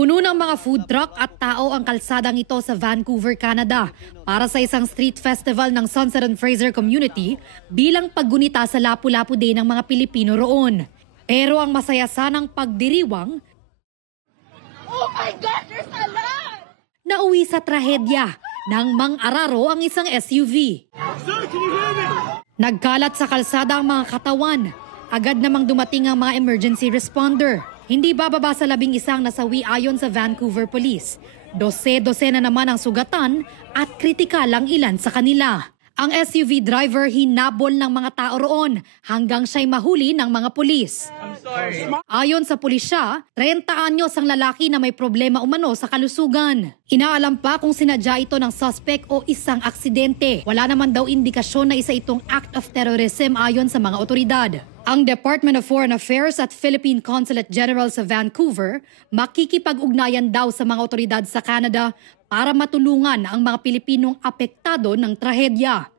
Puno ng mga food truck at tao ang kalsadang ito sa Vancouver, Canada para sa isang street festival ng Sunset and Fraser community bilang paggunita sa Lapu-Lapu Day ng mga Pilipino roon. Pero ang masaya sanang pagdiriwang, oh my God, there's a lot! Nauwi sa trahedya nang mang-araro ang isang SUV. Sir, can you hear me? Nagkalat sa kalsada ang mga katawan. Agad namang dumating ang mga emergency responder. Hindi bababa sa 11 nasawi ayon sa Vancouver Police. 12 na naman ang sugatan at kritikal ang ilan sa kanila. Ang SUV driver hinabol ng mga tao roon hanggang siya'y mahuli ng mga pulis. Ayon sa pulisya, 30 anyos ang lalaki na may problema umano sa kalusugan. Inaalam pa kung sinadya ito ng suspect o isang aksidente. Wala naman daw indikasyon na isa itong act of terrorism ayon sa mga otoridad. Ang Department of Foreign Affairs at Philippine Consulate General sa Vancouver makikipag-ugnayan daw sa mga otoridad sa Canada para matulungan ang mga Pilipinong apektado ng trahedya.